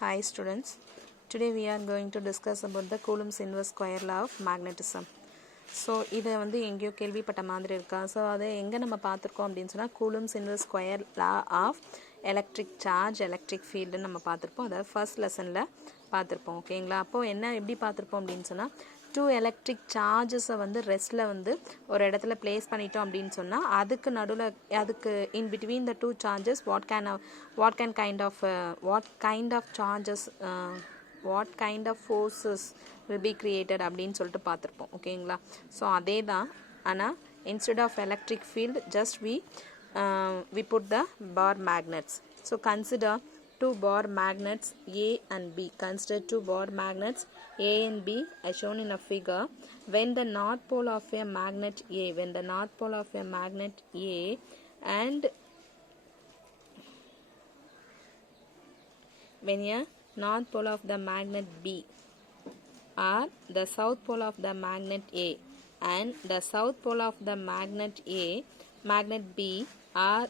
Hi students, today we are going to discuss about the Coulomb's inverse square law of magnetism. So இதை வந்து எங்கேயோ கேள்விப்பட்ட மாதிரி இருக்கா. ஸோ அதை எங்கே நம்ம பார்த்துருக்கோம் அப்படின்னு சொன்னால் Coulomb's inverse square law of electric charge electric ஃபீல்டுன்னு நம்ம பார்த்துருப்போம். அதாவது ஃபர்ஸ்ட் லெசனில் பார்த்துருப்போம். ஓகேங்களா. அப்போது என்ன எப்படி பார்த்துருப்போம் அப்படின்னு சொன்னால் டூ எலக்ட்ரிக் சார்ஜஸை வந்து ரெஸ்ட்டில் வந்து ஒரு இடத்துல பிளேஸ் பண்ணிட்டோம் அப்படின்னு சொன்னால் அதுக்கு நடுவில் அதுக்கு in between the two charges what kind of charges what kind of forces will be created அப்படின்னு சொல்லிட்டு பார்த்துருப்போம். ஓகேங்களா. ஸோ அதே தான், ஆனால் instead of electric field just we put the bar magnets. So consider two bar magnets A and B. Consider two bar magnets A and B as shown in a figure. When the north pole of a magnet A and when a north pole of the magnet B or the south pole of the magnet A and the south pole of the magnet B are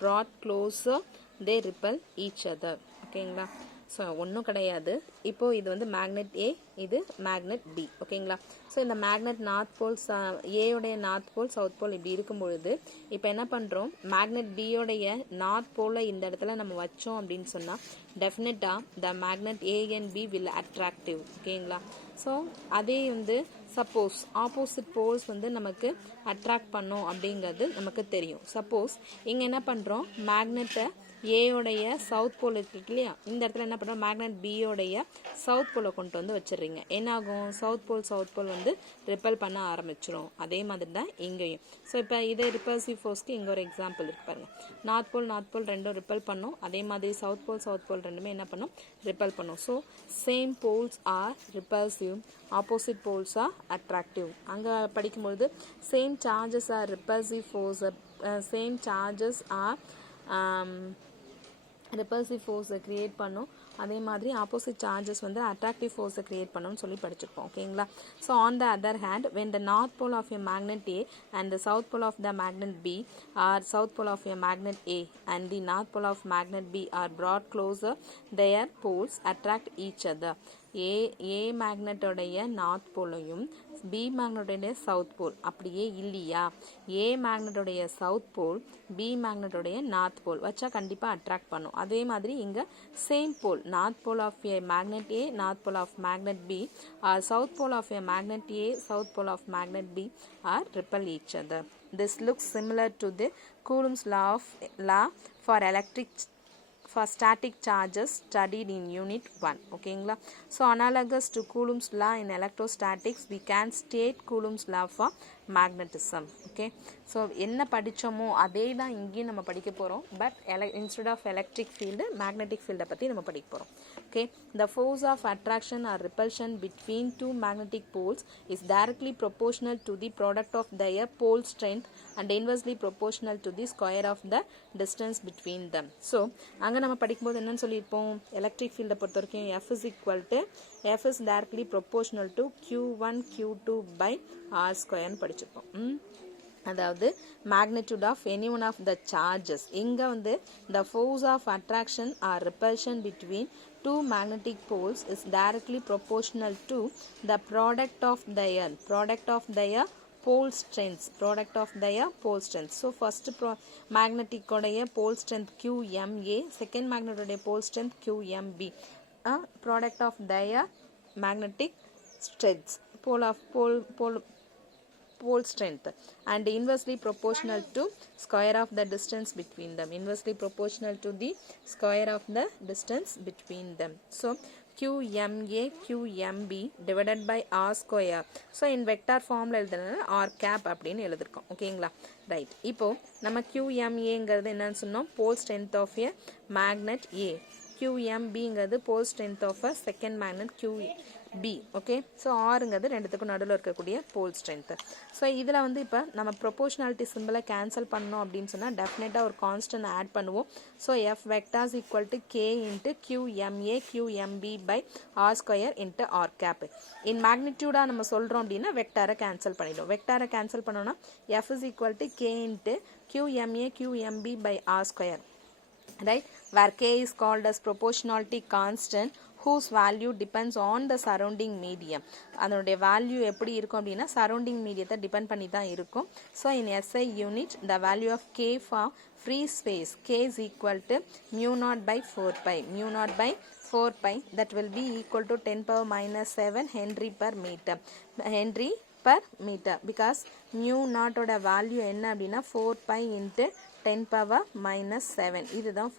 brought closer, they repel each other. ஓகேங்களா. So ஒன்றும் கிடையாது. இப்போது இது வந்து magnet A, இது magnet B. ஓகேங்களா. So இந்த magnet north pole ஏயோடைய நார்த் போல் சவுத் போல் இப்படி இருக்கும் பொழுது இப்போ என்ன பண்ணுறோம், மேக்னெட் பியோடைய நார்த் போலை இந்த இடத்துல நம்ம வச்சோம் அப்படின்னு சொன்னால் டெஃபினட்டாக the magnet A and B will attractive. ஓகேங்களா. ஸோ அதே வந்து சப்போஸ் ஆப்போசிட் போல்ஸ் வந்து நமக்கு அட்ராக்ட் பண்ணோம் அப்படிங்கிறது நமக்கு தெரியும். சப்போஸ் இங்கே என்ன பண்ணுறோம், மேக்னெட்டை ஏயோடைய சவுத் போல் இருக்கு இல்லையா, இந்த இடத்துல என்ன பண்ணுறோம், மேக்னெட் பியோடைய சவுத் போலை கொண்டு வந்து வச்சிடுறீங்க. என்னாகும், சவுத் போல் வந்து ரிப்பல் பண்ண ஆரம்பிச்சிடும். அதே மாதிரி தான் இங்கேயும். ஸோ இப்போ இதே ரிப்பல்சிவ் ஃபோர்ஸ்க்கு இங்கே ஒரு எக்ஸாம்பிள் இருக்கு பாருங்க. நார்த் போல் ரெண்டும் ரிப்பல் பண்ணும். அதே மாதிரி சவுத் போல் ரெண்டுமே என்ன பண்ணும், ரிப்பல் பண்ணும். So same poles are repulsive, opposite poles are attractive. அங்கே படிக்கும்பொழுது same charges are repulsive force, same charges are repulsive ஃபோர்ஸை க்ரியேட் பண்ணும். அதே மாதிரி ஆப்போசிட் சார்ஜஸ் வந்து அட்ராக்டிவ் ஃபோர்ஸை க்ரியேட் பண்ணணும்னு சொல்லி படிச்சிருப்போம். ஓகேங்களா. So on the other hand when the north pole of a magnet A and the south pole of the magnet B or south pole of a magnet A and the north pole of magnet B are brought closer, their poles attract each other. A மேக்னெட்டோடைய north போலையும் B மேக்னெட்டோடைய south pole அப்படியே இல்லையா, A மேக்னெட்டோடைய south pole B மேக்னெட்டோடைய north pole வச்சா கண்டிப்பாக attract பண்ணும். அதே மாதிரி இங்கே same pole, north pole of A magnet A, north pole of magnet B are south pole of A magnet A, south pole of magnet B are repel each other. This looks similar to the Coulomb's law for static charges studied in unit 1. ஓகேங்களா. So analogous to Coulomb's law in electrostatics we can state Coulomb's law for magnetism. Okay. So என்ன படித்தோமோ அதே தான் இங்கேயும் நம்ம படிக்க போகிறோம். But instead of electric field magnetic ஃபீல்டை பற்றி நம்ம படிக்க போகிறோம். Okay. The force of attraction or repulsion between two magnetic poles is directly proportional to the product of their pole strength and inversely proportional to the square of the distance between them. So அங்கே நம்ம படிக்கும்போது என்னன்னு சொல்லியிருப்போம், electric ஃபீல்டை பொறுத்த வரைக்கும் F is directly proportional to Q1 Q2 by R square படிச்சிருப்போம். அதாவது magnitude of any one of the charges. இங்கே வந்து the force of attraction or repulsion between two magnetic poles is directly proportional to the product of their pole strengths. So first magnetic உடைய pole strength QMA, second magnet உடைய pole strength QMB. Product of their magnetic strengths, pole strength, and inversely proportional to square of the distance between them. So QMA QMB divided by R square. So in vector ஃபார்மில் எழுதுனா R gap அப்படின்னு எழுதிருக்கோம். ஓகேங்களா. Right. இப்போது நம்ம QMAங்கிறது என்னன்னு சொன்னோம், pole strength of A magnet A. QMBங்கிறது pole strength of a second magnet QB. Okay. So ஆறுங்கிறது ரெண்டுத்துக்கும் நடுவில் இருக்கக்கூடிய போல் ஸ்ட்ரென்த்து. ஸோ இதில் வந்து இப்போ நம்ம ப்ரொபோஷனாலிட்டி சிம்பிளை கேன்சல் பண்ணோம் அப்படின்னு சொன்னால் டெஃபினட்டாக ஒரு கான்ஸ்டன்ட் ஆட் பண்ணுவோம். So F vectors equal to K into QMA QMB by R square into R cap. In மேக்னிடியூடாக நம்ம சொல்கிறோம் அப்படின்னா வெக்டாரை கேன்சல் பண்ணிடும். வெக்டாரை கேன்சல் பண்ணோன்னா F is equal to K into QMA QMB by R square right, where k is called as proportionality constant whose value depends on the surrounding medium. அதனுடைய value எப்படி இருக்கும் அப்படின்னா சரௌண்டிங் மீடியத்தை டிபெண்ட் பண்ணி தான் இருக்கும். So in SI unit the value of k for free space k is equal to mu naught by 4 pi mu naught by 4 pi that will be equal to 10 power minus 7 Henry per meter because mu naught ஓட value என்ன அப்படின்னா 4 pi into 10 power minus 7 இதுதான்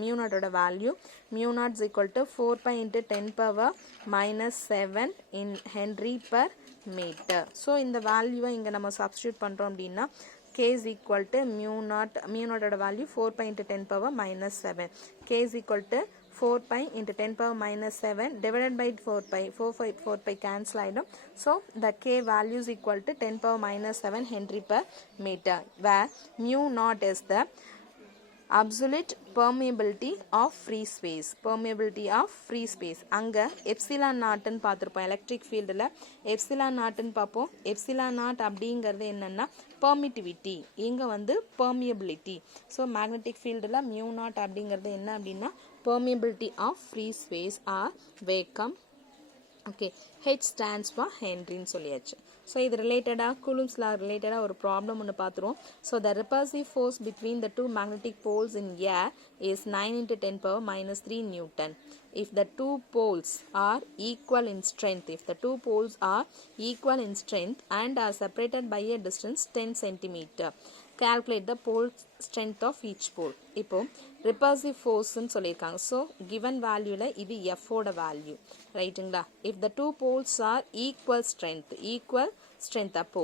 mu naught ஓட value. mu naught is equal to 4 pi into 10 power minus 7 in Henry per meter. So இந்த வேல்யூவை இங்கே நம்ம substitute பண்ணுறோம் அப்படின்னா k is equal to mu naught ஓட value 4 pi into 10 power minus 7. k is equal to 4 pi into 10 power minus 7 divided by 4 pi 4 pi cancel ஆயிடும். So the k value is equal to 10 power minus 7 Henry per meter where mu naught is the absolute permeability of free space அங்க epsilon நாட்னு பார்த்துருப்போம் electric ஃபீல்டில் epsilon நாட்னு பார்ப்போம். Epsilon not அப்படிங்கிறது என்னென்னா permittivity, இங்கே வந்து permeability. So magnetic ஃபீல்டில் mu not அப்படிங்கிறது என்ன அப்படின்னா permeability of free space or vacuum. Okay, H stands for Henryன்னு சொல்லியாச்சு. ஸோ இது ரிலேட்டடாக கூலும்ஸ் லா ரிலேட்டடாக ஒரு ப்ராப்ளம் ஒன்று பார்த்துருவோம். So the repulsive force between the two magnetic poles in air is 9 into 10 power minus 3 Newton. If the two poles are equal in strength and are separated by a distance 10 centimeter, calculate the pole strength of each pole. இப்போ repulsive forceன்னு சொல்லியிருக்காங்க. So given வேல்யூவில் இது F ஓட value ரைட்டுங்களா. if the two poles are equal strength அப்போ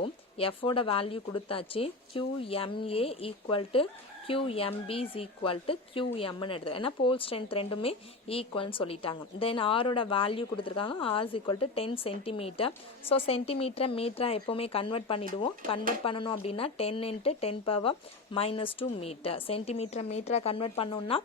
F ஓட value கொடுத்தாச்சு. QMA equal to QMB is equal to QMன்னு எடுத்து ஏன்னா போல் ஸ்ட்ரென்த் ரெண்டுமே ஈக்குவல்னு சொல்லிட்டாங்க. தென் ஆரோட வேல்யூ கொடுத்துருக்காங்க. R is equal to 10 centimeter. So சென்டிமீட்டரை மீட்டராக எப்போவுமே கன்வெர்ட் பண்ணிவிடுவோம். கன்வெர்ட் பண்ணணும் அப்படின்னா 10 into 10 power minus 2 meter. சென்டிமீட்டரை மீட்டராக கன்வெர்ட் பண்ணோம்னா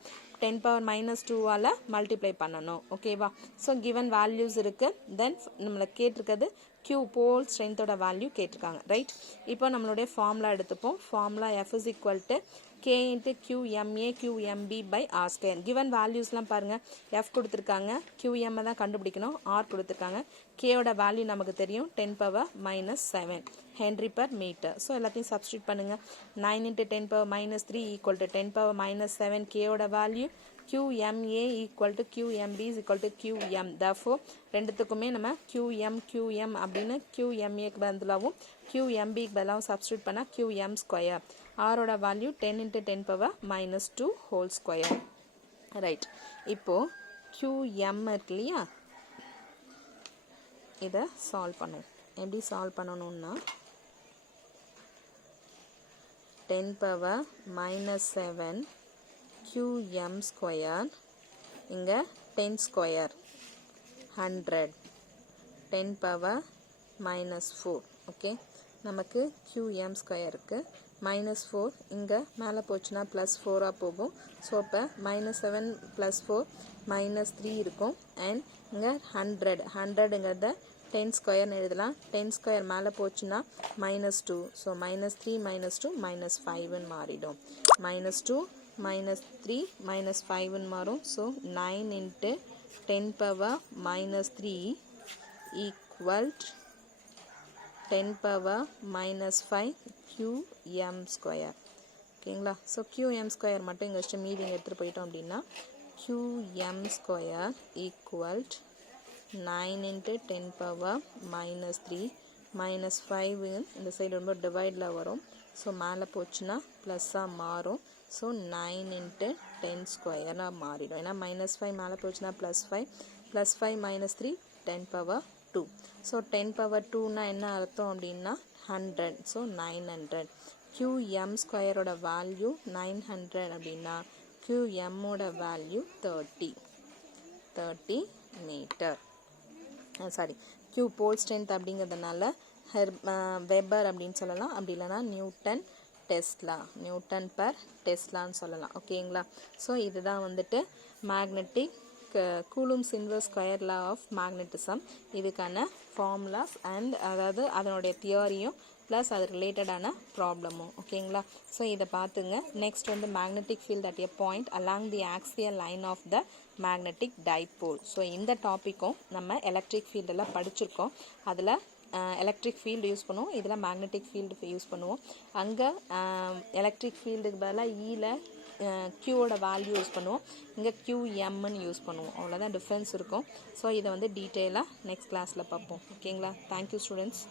10 power minus 2ஆல் மல்டிப்ளை பண்ணணும். ஓகேவா. ஸோ கிவன் வேல்யூஸ் இருக்குது. தென் நம்மளை கேட்டிருக்கிறது Q போல் ஸ்ட்ரென்த்தோட வேல்யூ கேட்டிருக்காங்க. ரைட், இப்போ நம்மளுடைய ஃபார்முலா எடுத்துப்போம். Formula F is equal to K into QMA QMB by R square. given வேல்யூஸ்லாம் பாருங்கள். F கொடுத்துருக்காங்க, QM தான் கண்டுபிடிக்கணும், R கொடுத்துருக்காங்க. K ஓட வேல்யூ நமக்கு தெரியும் 10 power minus 7 Henry per meter. So எல்லாத்தையும் சப்ஸ்டியூட் பண்ணுங்கள். 9 into 10 power minus 3 equal to 10 power minus 7 K ஓட value. QMA equal to QMB is equal to QM. therefore ரெண்டுத்துக்குமே நம்ம QM அப்படின்னு QMAக்கு பதிலாகவும் QMBக்கு பதிலாகவும் சப்ஸ்டியூட் பண்ணால் QM ஸ்கொயர். ஆரோட value 10 into 10 power minus 2 whole square. Right, இப்போது QM இருக்கு இல்லையா, இதை சால்வ் பண்ணுவோம். எப்படி சால்வ் பண்ணணும்னா 10 power minus 7 QM ஸ்கொயர், இங்கே 10 ஸ்கொயர் 100 10 power minus 4. ஓகே, நமக்கு QM ஸ்கொயர் இருக்குது. minus 4 இங்கே மேலே போச்சுன்னா ப்ளஸ் 4ஆக போகும். ஸோ இப்போ minus 7 plus 4 minus 3 இருக்கும். அண்ட் இங்கே 100ங்கிறத 10 ஸ்கொயர்னு எழுதலாம். 10 ஸ்கொயர் மேலே போச்சுன்னா minus 2. So minus 3 minus 2 minus 5ன்னு மாறிடும். minus 2 minus 3 minus 5ன்னு மாறும். So 9 into 10 power minus 3 equal 10 power minus 5 QM square. ஓகேங்களா. ஸோ QM ஸ்கொயர் மட்டும் இங்கே வச்சு மீதி எடுத்துகிட்டு போயிட்டோம் அப்படின்னா QM square equal 9 into 10 power minus 3 minus 5 இந்த சைடு ரொம்ப டிவைடில் வரும். ஸோ மேலே போச்சுன்னா ப்ளஸ்ஸாக மாறும். ஸோ 9 into 10 ஸ்கொயராக மாறிடும். ஏன்னா minus 5 மேலே போச்சுன்னா +5 minus 3 10 power 2. ஸோ 10 power 2னா என்ன அர்த்தம் அப்படின்னா 100. ஸோ 900. QM ஸ்கொயரோட வேல்யூ 900 அப்படின்னா QMோட value 30 metre. Sorry, Q pole strength அப்படிங்கிறதுனால வெபர் அப்படின்னு சொல்லலாம். அப்படி இல்லைனா நியூட்டன் பெர் டெஸ்லான்னு சொல்லலாம். ஓகேங்களா. ஸோ இதுதான் வந்துட்டு magnetic Coulomb's inverse square law of magnetism. இதுக்கான ஃபார்முலாஸ் அண்ட் அதாவது அதனுடைய தியரியும் ப்ளஸ் அது ரிலேட்டடான ப்ராப்ளமும். ஓகேங்களா? ஸோ இதை பார்த்துங்க. நெக்ஸ்ட் வந்து magnetic field at a point along the axial line of the magnetic dipole. So இந்த டாப்பிக்கும் நம்ம எலக்ட்ரிக் ஃபீல்டெல்லாம் படிச்சிருக்கோம். அதில் எலக்ட்ரிக் ஃபீல்டு யூஸ் பண்ணுவோம், இதில் மேக்னெட்டிக் ஃபீல்டு யூஸ் பண்ணுவோம். அங்கே எலக்ட்ரிக் ஃபீல்டுக்கு பதிலாக ஈல க்யூவோட வேல்யூ யூஸ் பண்ணுவோம், இங்கே QMன்னு யூஸ் பண்ணுவோம். அவ்வளோதான் டிஃப்ரென்ஸ் இருக்கும். ஸோ இதை வந்து டீட்டெயிலாக நெக்ஸ்ட் கிளாஸில் பார்ப்போம். ஓகேங்களா? Thank you students.